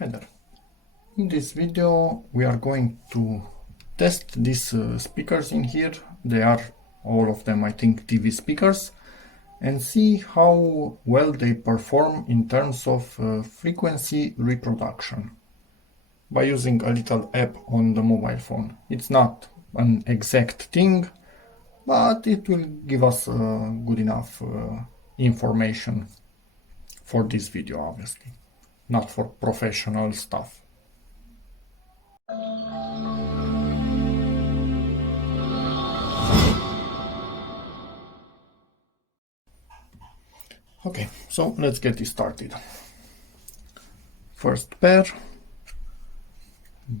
Hi there. In this video we are going to test these speakers in here. They are all of them, I think, TV speakers, and see how well they perform in terms of frequency reproduction by using a little app on the mobile phone. It's not an exact thing, but it will give us good enough information for this video, obviously, not for professional stuff. Okay, so let's get this started. First pair,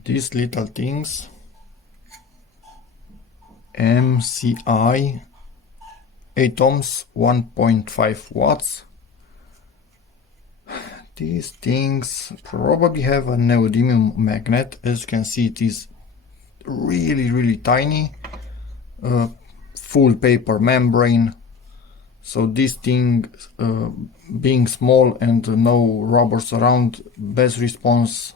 these little things, MCI 8 ohms 1.5 watts. These things probably have a neodymium magnet. As you can see, it is really tiny, full paper membrane. So this thing, being small and no rubbers around, bus response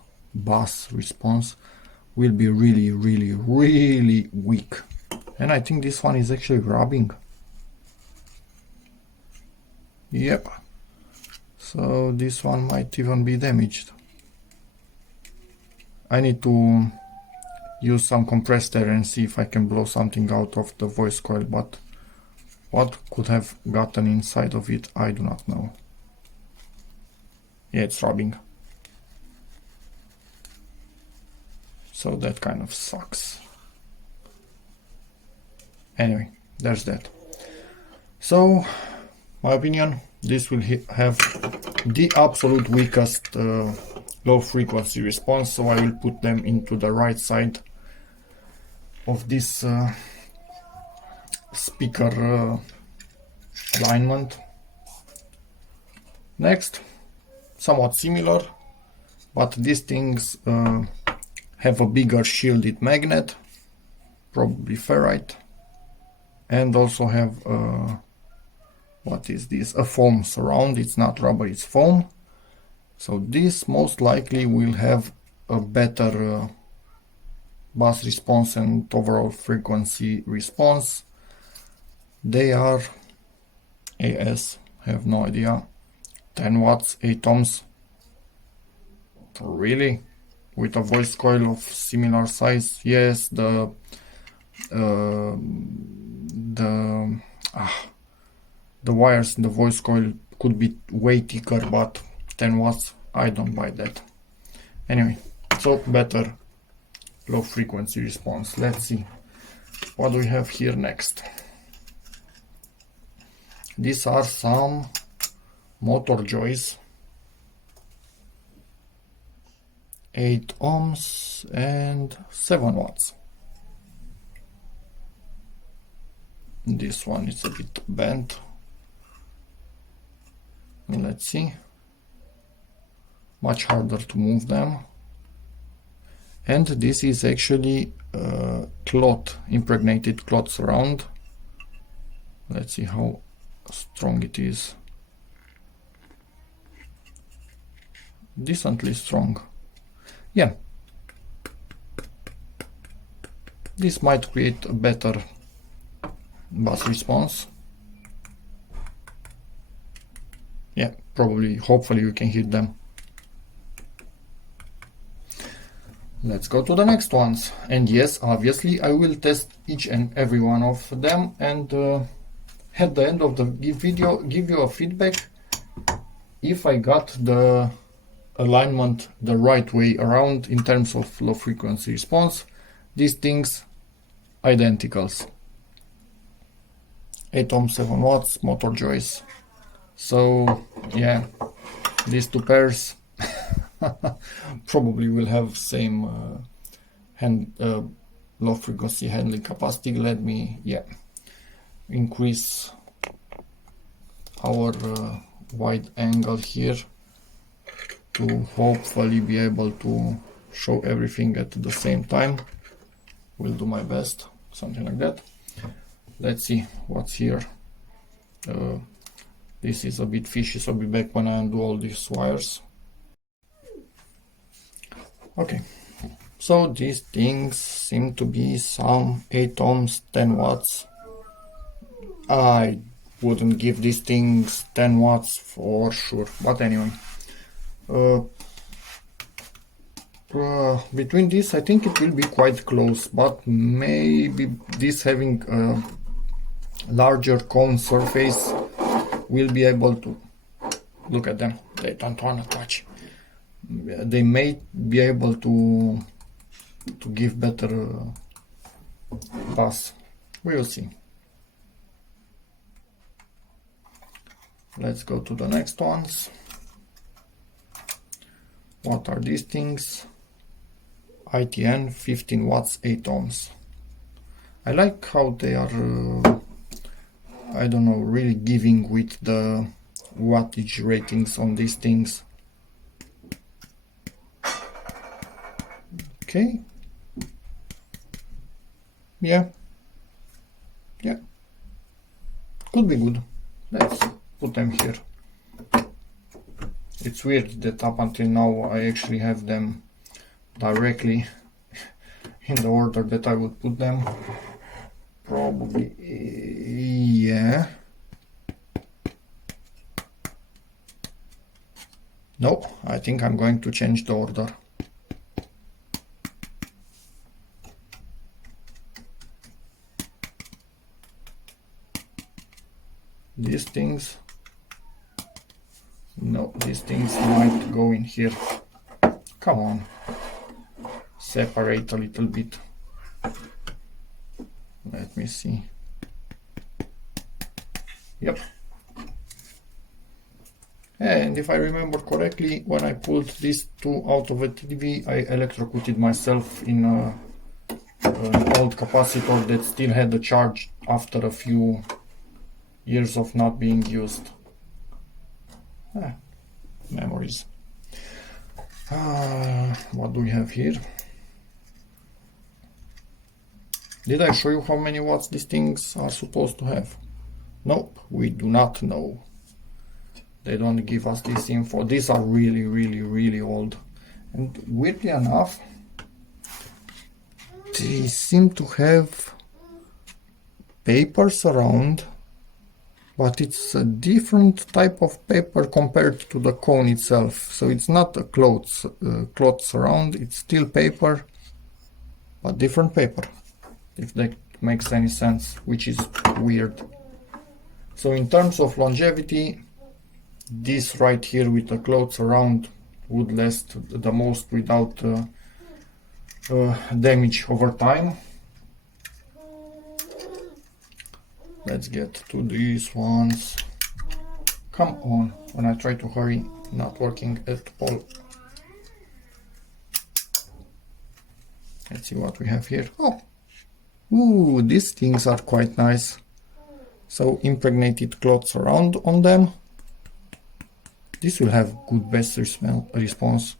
will be really weak. And I think this one is actually rubbing. Yep. So this one might even be damaged. I need to use some compressed air and see if I can blow something out of the voice coil, but what could have gotten inside of it, I do not know. Yeah, it's rubbing. So that kind of sucks. Anyway, there's that. So, my opinion, this will have the absolute weakest low frequency response, so I will put them into the right side of this speaker alignment. Next, somewhat similar, but these things have a bigger shielded magnet, probably ferrite, and also have what is this? A foam surround. It's not rubber, it's foam. So this most likely will have a better bass response and overall frequency response. They are AS, have no idea, 10 watts, 8 ohms. Really? With a voice coil of similar size? Yes, the wires in the voice coil could be way thicker, but 10 watts, I don't buy that. Anyway, so better low frequency response. Let's see what do we have here next. These are some motor joists, 8 ohms and 7 watts. This one is a bit bent. Let's see. Much harder to move them. And this is actually cloth, impregnated cloth surround. Let's see how strong it is. Decently strong. Yeah. This might create a better bass response. Yeah, probably, hopefully we can hit them. Let's go to the next ones. And yes, obviously I will test each and every one of them, and at the end of the video give you a feedback if I got the alignment the right way around in terms of low frequency response. These things identicals. 8 ohms, 7 watts, motor joists. So yeah, these two pairs probably will have same low frequency handling capacity. Let me increase our wide angle here to hopefully be able to show everything at the same time. Will do my best, something like that. Let's see what's here. This is a bit fishy, so I'll be back when I undo all these wires. Okay, so these things seem to be some 8 ohms, 10 watts. I wouldn't give these things 10 watts for sure, but anyway. Between this, I think it will be quite close, but maybe this having a larger cone surface will be able to look at them. They don't want to touch. They may be able to give better bass. We will see. Let's go to the next ones. What are these things? ITN 15 watts 8 ohms. I like how they are I don't know, really giving with the wattage ratings on these things. Okay. Yeah. Could be good. Let's put them here. It's weird that up until now I actually have them directly in the order that I would put them. Probably, yeah. Nope, I think I'm going to change the order. These things, no, these things might go in here. Come on, separate a little bit. Let me see. Yep. And if I remember correctly, when I pulled these two out of a TV, I electrocuted myself in an old capacitor that still had a charge after a few years of not being used. Memories. What do we have here? Did I show you how many watts these things are supposed to have? Nope, we do not know. They don't give us this info. These are really old. And weirdly enough, they seem to have papers around, but it's a different type of paper compared to the cone itself. So it's not a cloth around, it's still paper, but different paper, if that makes any sense, which is weird. So in terms of longevity, this right here with the clothes around would last the most without damage over time. Let's get to these ones. Come on, when I try to hurry, not working at all. Let's see what we have here. Oh, ooh, these things are quite nice. So impregnated cloths around on them. This will have good bass response.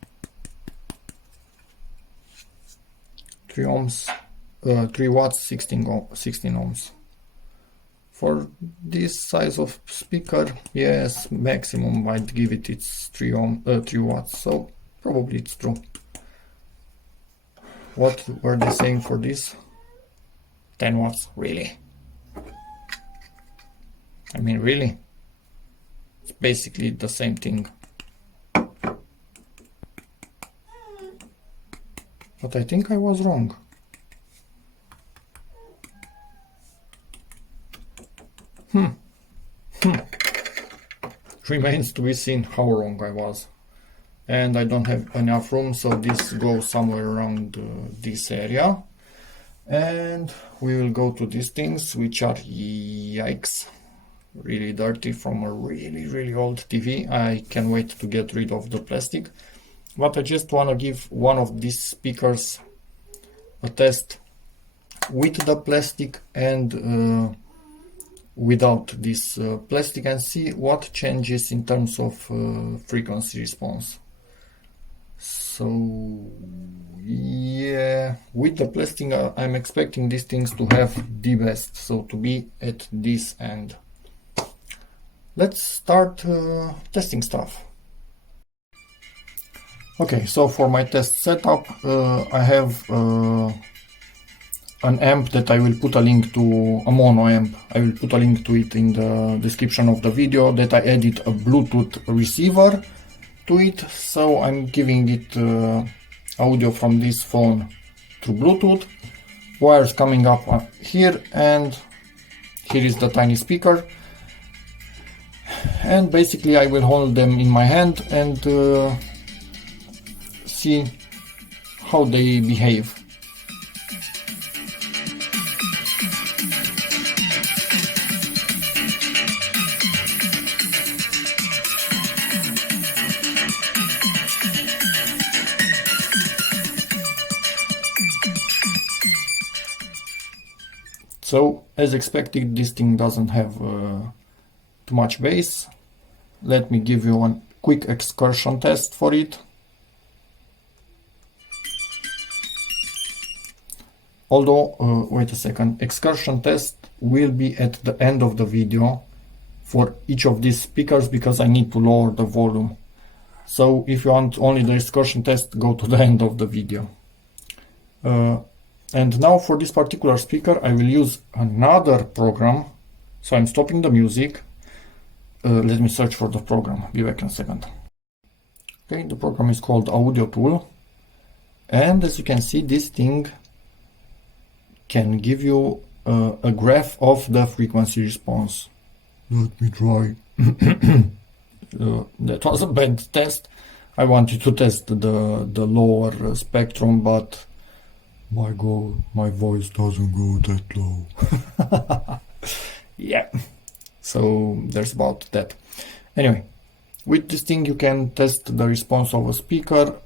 3 ohms, 3 watts, 16 ohms. For this size of speaker, yes, maximum might give it its 3 watts, so probably it's true. What were they saying for this? 10 watts, really? I mean, really? It's basically the same thing. But I think I was wrong. Remains to be seen how wrong I was. And I don't have enough room, so this goes somewhere around this area. And we will go to these things, which are, yikes, really dirty from a really old TV. I can't wait to get rid of the plastic. But I just want to give one of these speakers a test with the plastic and without this plastic, and see what changes in terms of frequency response. So yeah, with the plastic I'm expecting these things to have the best, so to be at this end. Let's start testing stuff. Okay, so for my test setup, I have an amp that I will put a link to, a mono amp. I will put a link to it in the description of the video, that I added a Bluetooth receiver to it. So I'm giving it audio from this phone through Bluetooth. Wires coming up here, and here is the tiny speaker. And basically I will hold them in my hand and see how they behave. So, as expected, this thing doesn't have too much bass. Let me give you a quick excursion test for it. Although, wait a second, excursion test will be at the end of the video for each of these speakers, because I need to lower the volume. So if you want only the excursion test, go to the end of the video. And now for this particular speaker, I will use another program. So I'm stopping the music. Let me search for the program. Be back in a second. Okay, the program is called Audio Tool. And as you can see, this thing can give you a graph of the frequency response. Let me try. That was a bad test. I wanted to test the lower spectrum, but my God, my voice doesn't go that low. Yeah, so there's about that. Anyway, with this thing you can test the response of a speaker.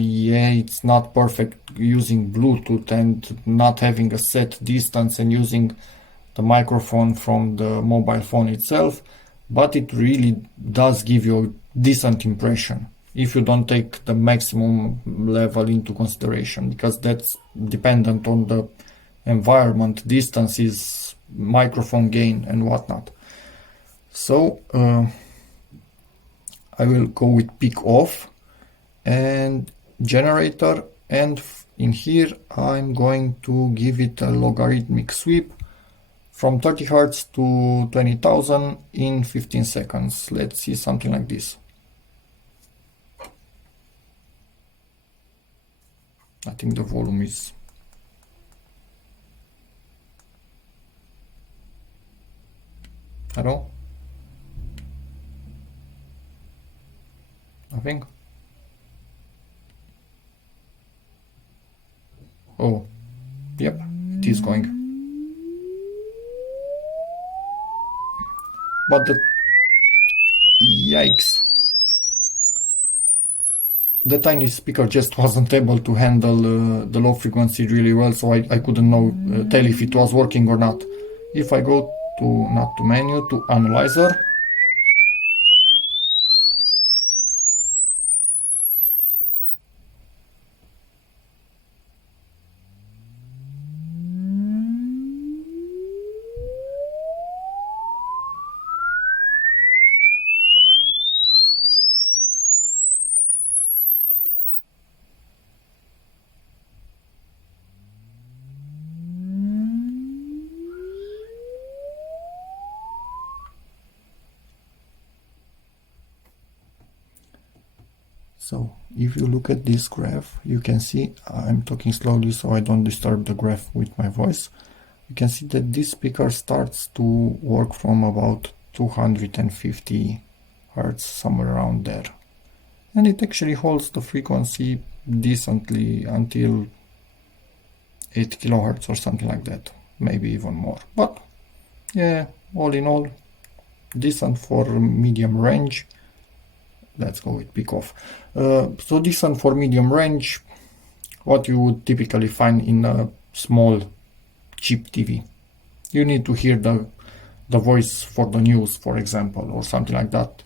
Yeah, it's not perfect using Bluetooth and not having a set distance and using the microphone from the mobile phone itself, but it really does give you a decent impression if you don't take the maximum level into consideration, because that's dependent on the environment, distances, microphone gain and whatnot. So I will go with peak off and generator, and in here I'm going to give it a logarithmic sweep from 30 Hz to 20,000 in 15 seconds. Let's see something like this. I think the volume is hello? Nothing? Oh, yep, it is going. But yikes. The tiny speaker just wasn't able to handle the low frequency really well, so I couldn't tell if it was working or not. If I go to, not to menu, to analyzer, so if you look at this graph, you can see I'm talking slowly so I don't disturb the graph with my voice. You can see that this speaker starts to work from about 250 Hz, somewhere around there. And it actually holds the frequency decently until 8 kHz or something like that, maybe even more. But yeah, all in all, decent for medium range. Let's go with peak off. So decent for medium range, what you would typically find in a small, cheap TV. You need to hear the voice for the news, for example, or something like that.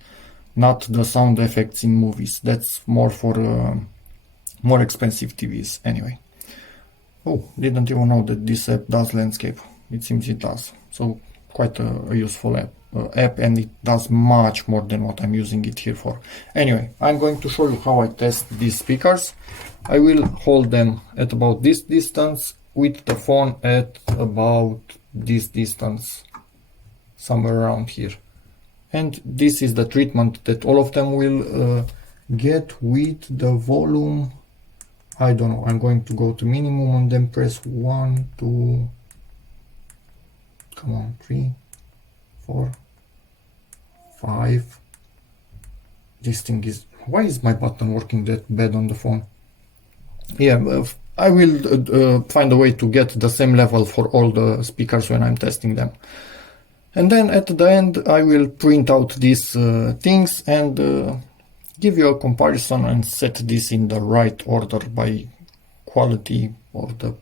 Not the sound effects in movies. That's more for more expensive TVs anyway. Oh, didn't even know that this app does landscape. It seems it does. So quite a useful app. app, and it does much more than what I'm using it here for. Anyway, I'm going to show you how I test these speakers. I will hold them at about this distance with the phone at about this distance, somewhere around here. And this is the treatment that all of them will get with the volume. I don't know, I'm going to go to minimum and then press 1, 2, come on, 3, 4, 5. This thing is, why is my button working that bad on the phone? Yeah, I will find a way to get the same level for all the speakers when I'm testing them. And then at the end I will print out these things and give you a comparison and set this in the right order by quality or the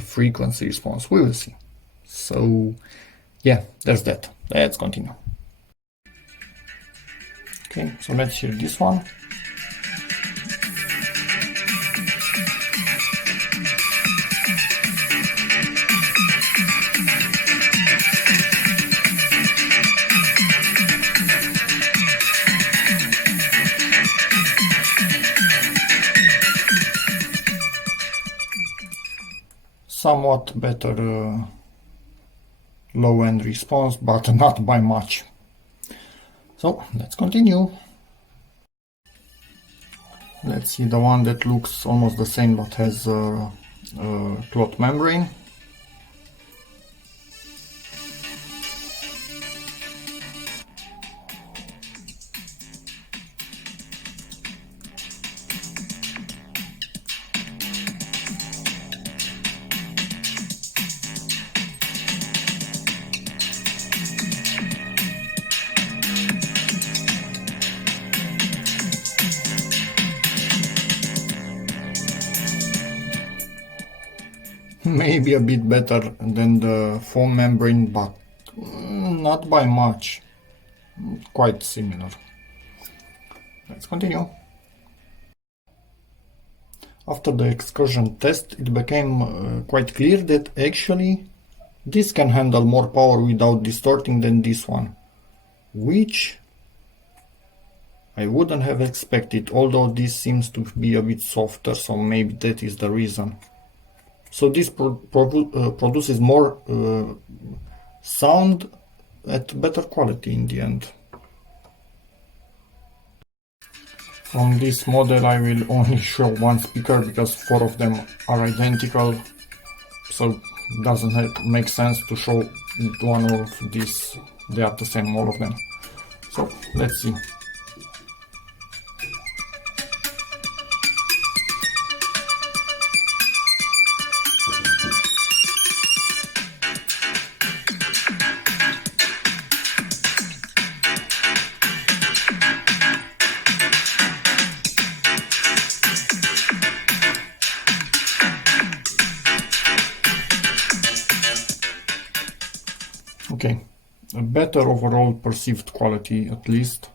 frequency response. We will see. So yeah, there's that. Let's continue. Okay, so let's hear this one. Somewhat better low-end response, but not by much. So let's continue. Let's see the one that looks almost the same but has a cloth membrane. Maybe a bit better than the foam membrane, but not by much. Quite similar. Let's continue. After the excursion test, it became quite clear that actually this can handle more power without distorting than this one, which I wouldn't have expected, although this seems to be a bit softer, so maybe that is the reason. So this produces more sound at better quality in the end. From this model I will only show one speaker because 4 of them are identical, so it doesn't make sense to show one of these. They are the same, all of them. So let's see. Okay, a better overall perceived quality at least.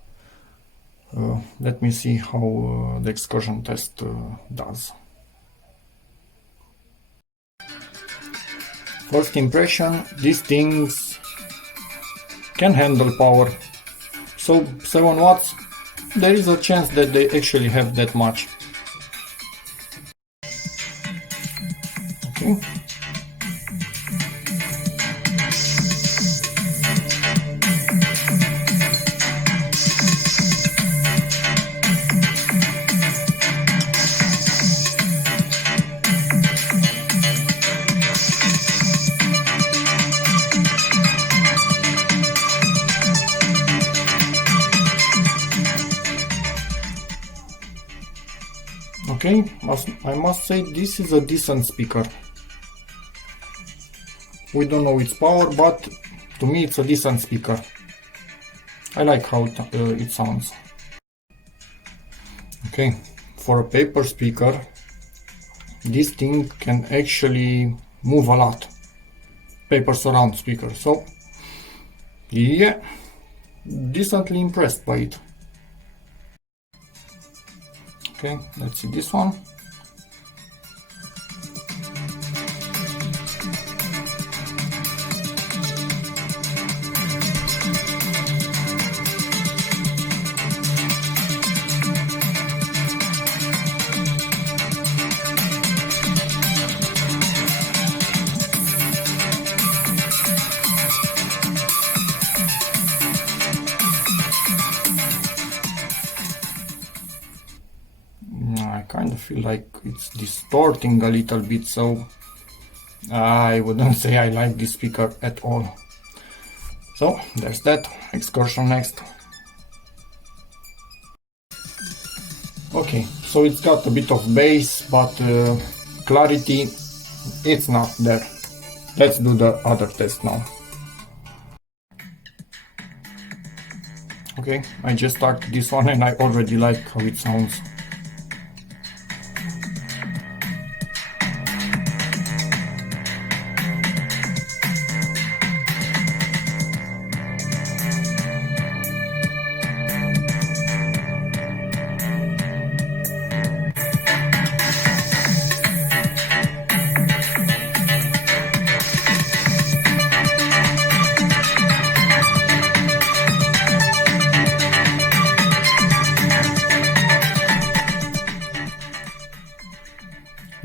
Let me see how the excursion test does. First impression, these things can handle power. So 7 watts, there is a chance that they actually have that much. Okay. Okay, I must say this is a decent speaker. We don't know its power, but to me it's a decent speaker. I like how it sounds. Okay, for a paper speaker, this thing can actually move a lot. Paper surround speaker, so yeah, decently impressed by it. Okay, let's see this one. kind of feel like it's distorting a little bit, so I wouldn't say I like this speaker at all. So there's that. Excursion next. Okay, so it's got a bit of bass, but clarity, it's not there. Let's do the other test now. Okay, I just started this one and I already like how it sounds.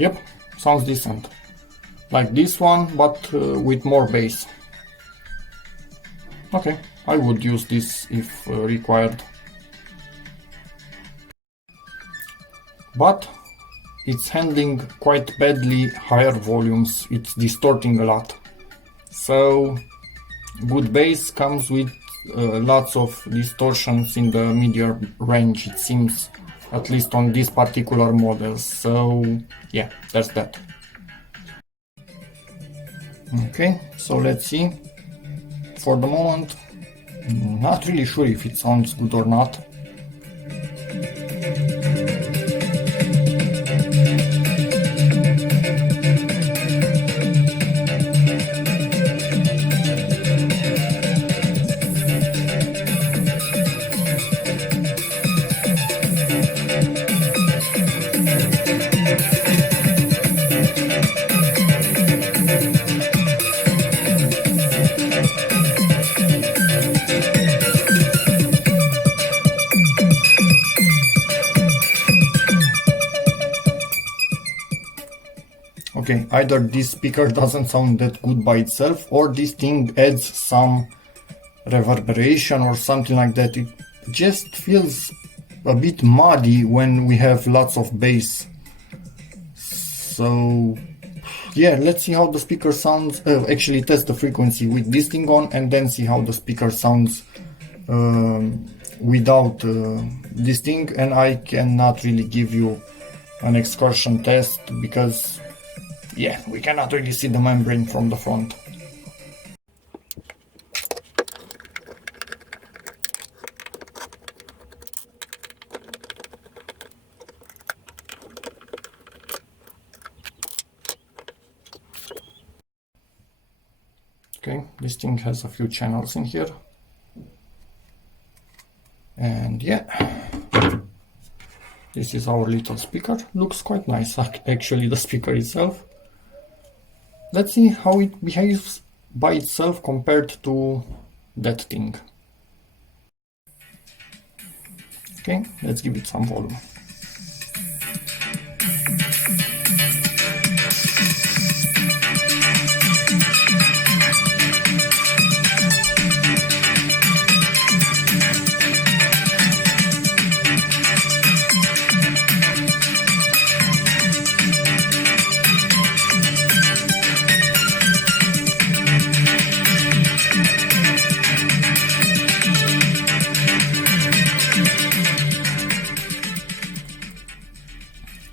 Yep, sounds decent. Like this one, but with more bass. Okay, I would use this if required. But it's handling quite badly higher volumes, it's distorting a lot. So good bass comes with lots of distortions in the mid-ear range, it seems, at least on this particular model. So yeah, that's that. Okay, so let's see. For the moment, not really sure if it sounds good or not. Okay, either this speaker doesn't sound that good by itself, or this thing adds some reverberation or something like that. It just feels a bit muddy when we have lots of bass. So yeah, let's see how the speaker sounds. Actually test the frequency with this thing on and then see how the speaker sounds without this thing. And I cannot really give you an excursion test because yeah, we cannot really see the membrane from the front. Okay, this thing has a few channels in here. And yeah, this is our little speaker. Looks quite nice, actually, the speaker itself. Let's see how it behaves by itself compared to that thing. Okay, let's give it some volume.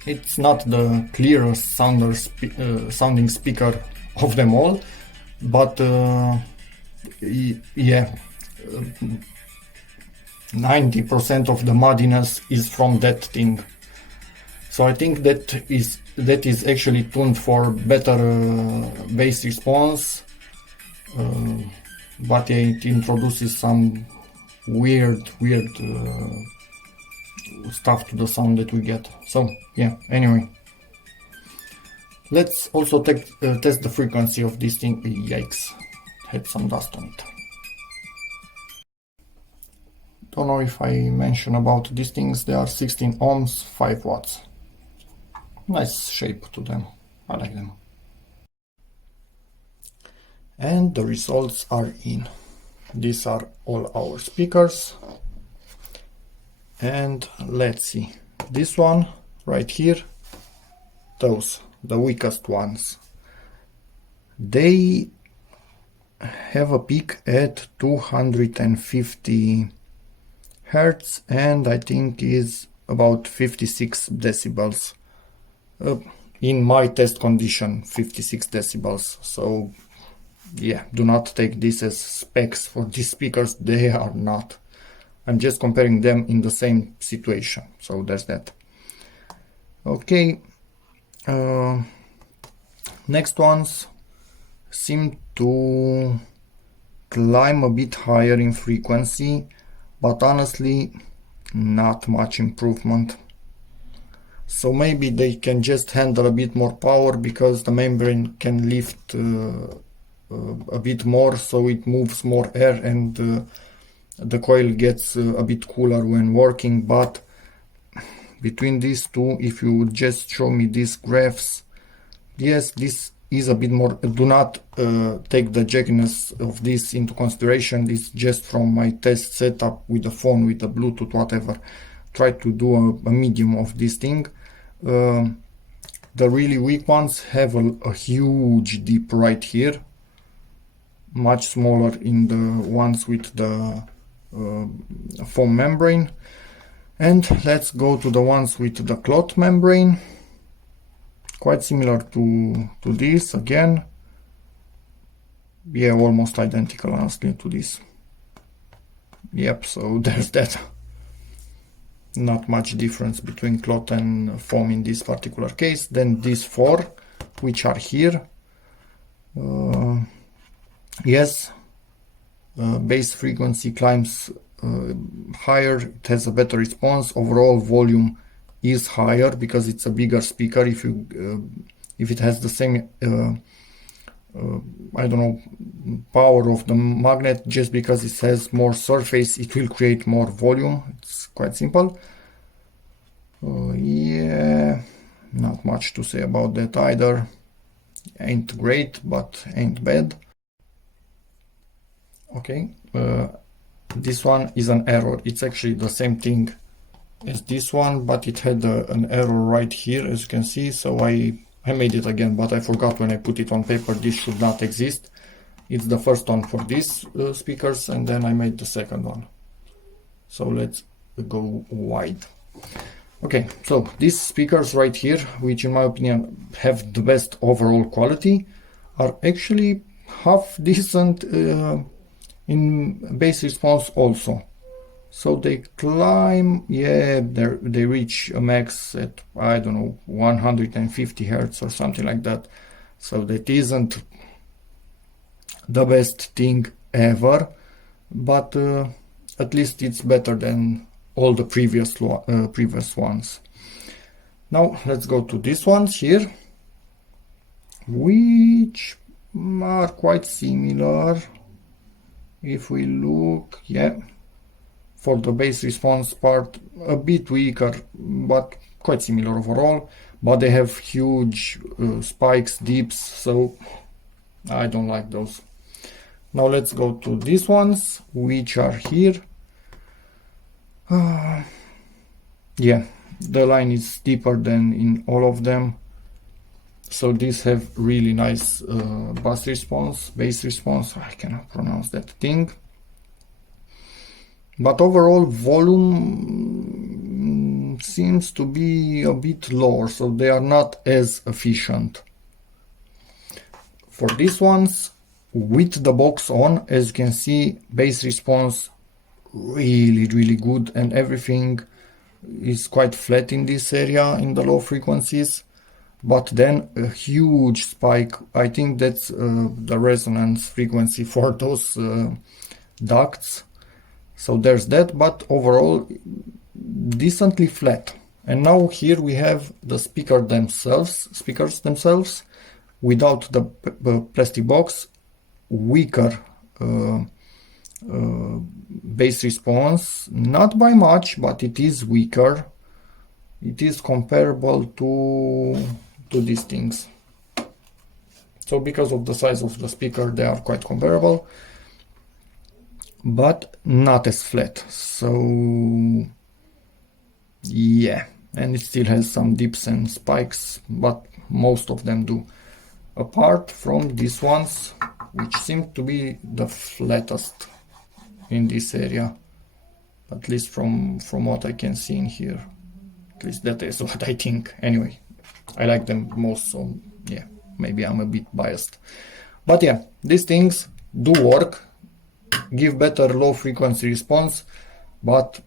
It's not the clearest sounding speaker of them all, but yeah, 90% of the muddiness is from that thing. So I think that is actually tuned for better bass response, but yeah, it introduces some weird stuff to the sound that we get. So yeah, anyway, let's also test the frequency of this thing. Yikes, had some dust on it. Don't know if I mentioned about these things. They are 16 ohms, 5 watts. Nice shape to them, I like them. And the results are in. These are all our speakers. And let's see, this one right here, those, the weakest ones, they have a peak at 250 hertz and I think is about 56 decibels. In my test condition, 56 decibels. So yeah, do not take this as specs for these speakers, they are not. I'm just comparing them in the same situation, so there's that. Okay, next ones seem to climb a bit higher in frequency, but honestly not much improvement. So maybe they can just handle a bit more power because the membrane can lift a bit more, so it moves more air and the coil gets a bit cooler when working. But between these two, if you would just show me these graphs, yes, this is a bit more. Do not take the jackiness of this into consideration. It's just from my test setup with the phone, with the Bluetooth, whatever. Try to do a medium of this thing. The really weak ones have a huge dip right here, much smaller in the ones with the foam membrane. And let's go to the ones with the cloth membrane. Quite similar to this again. Yeah, almost identical honestly to this. Yep, so there's that. Not much difference between cloth and foam in this particular case. Then these four, which are here. Yes, bass frequency climbs higher, it has a better response. Overall volume is higher because it's a bigger speaker. If it has the same I don't know, power of the magnet, just because it has more surface, it will create more volume. It's quite simple. Yeah, not much to say about that either. Ain't great, but ain't bad. Okay, this one is an error. It's actually the same thing as this one, but it had an error right here, as you can see. So I made it again, but I forgot when I put it on paper. This should not exist. It's the first one for these speakers, and then I made the second one. So let's go wide. Okay, so these speakers right here, which in my opinion have the best overall quality, are actually half decent in bass response also. So they climb, yeah, they reach a max at, I don't know, 150 Hertz or something like that. So that isn't the best thing ever, but at least it's better than all the previous ones. Now let's go to these ones here, which are quite similar. If we look, yeah, for the bass response part, a bit weaker, but quite similar overall. But they have huge spikes, dips, so I don't like those. Now let's go to these ones, which are here. Yeah, the line is deeper than in all of them. So these have really nice bass response, I cannot pronounce that thing. But overall volume seems to be a bit lower, so they are not as efficient. For these ones, with the box on, as you can see, bass response really good, and everything is quite flat in this area in the low frequencies. But then a huge spike, I think that's the resonance frequency for those ducts. So there's that, but overall decently flat. And now here we have the speakers themselves without the plastic box, weaker bass response, not by much, but it is weaker. It is comparable to these things. So because of the size of the speaker, they are quite comparable, but not as flat. So yeah, and it still has some dips and spikes, but most of them do, apart from these ones, which seem to be the flattest in this area, at least from what I can see in here. At least that is what I think. Anyway, I like them most, so yeah, maybe I'm a bit biased. But yeah, these things do work, give better low frequency response, but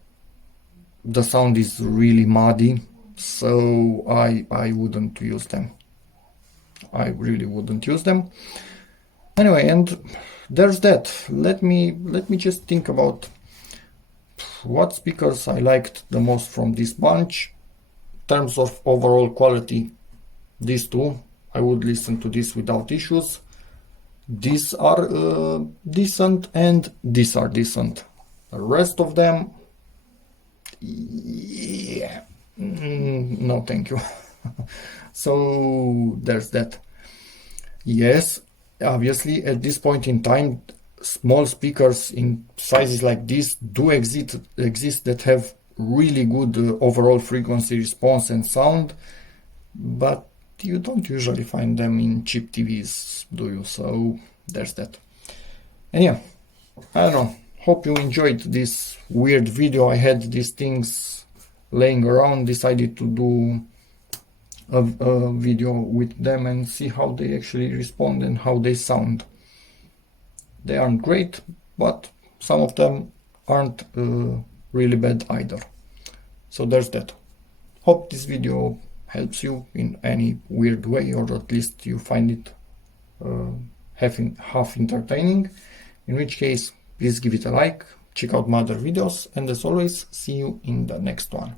the sound is really muddy, so I wouldn't use them. I really wouldn't use them. Anyway, and there's that. Let me just think about what speakers I liked the most from this bunch. In terms of overall quality, these two, I would listen to this without issues. These are decent, and these are decent. The rest of them, yeah, no thank you. So there's that. Yes, obviously at this point in time, small speakers in sizes like this do exist that have really good overall frequency response and sound, but you don't usually find them in cheap TVs, do you? So there's that. And yeah, I don't know, hope you enjoyed this weird video. I had these things laying around, decided to do a video with them and see how they actually respond and how they sound. They aren't great, but some of them aren't really bad either. So there's that. Hope this video helps you in any weird way, or at least you find it half entertaining. In which case, please give it a like, check out my other videos, and as always, see you in the next one.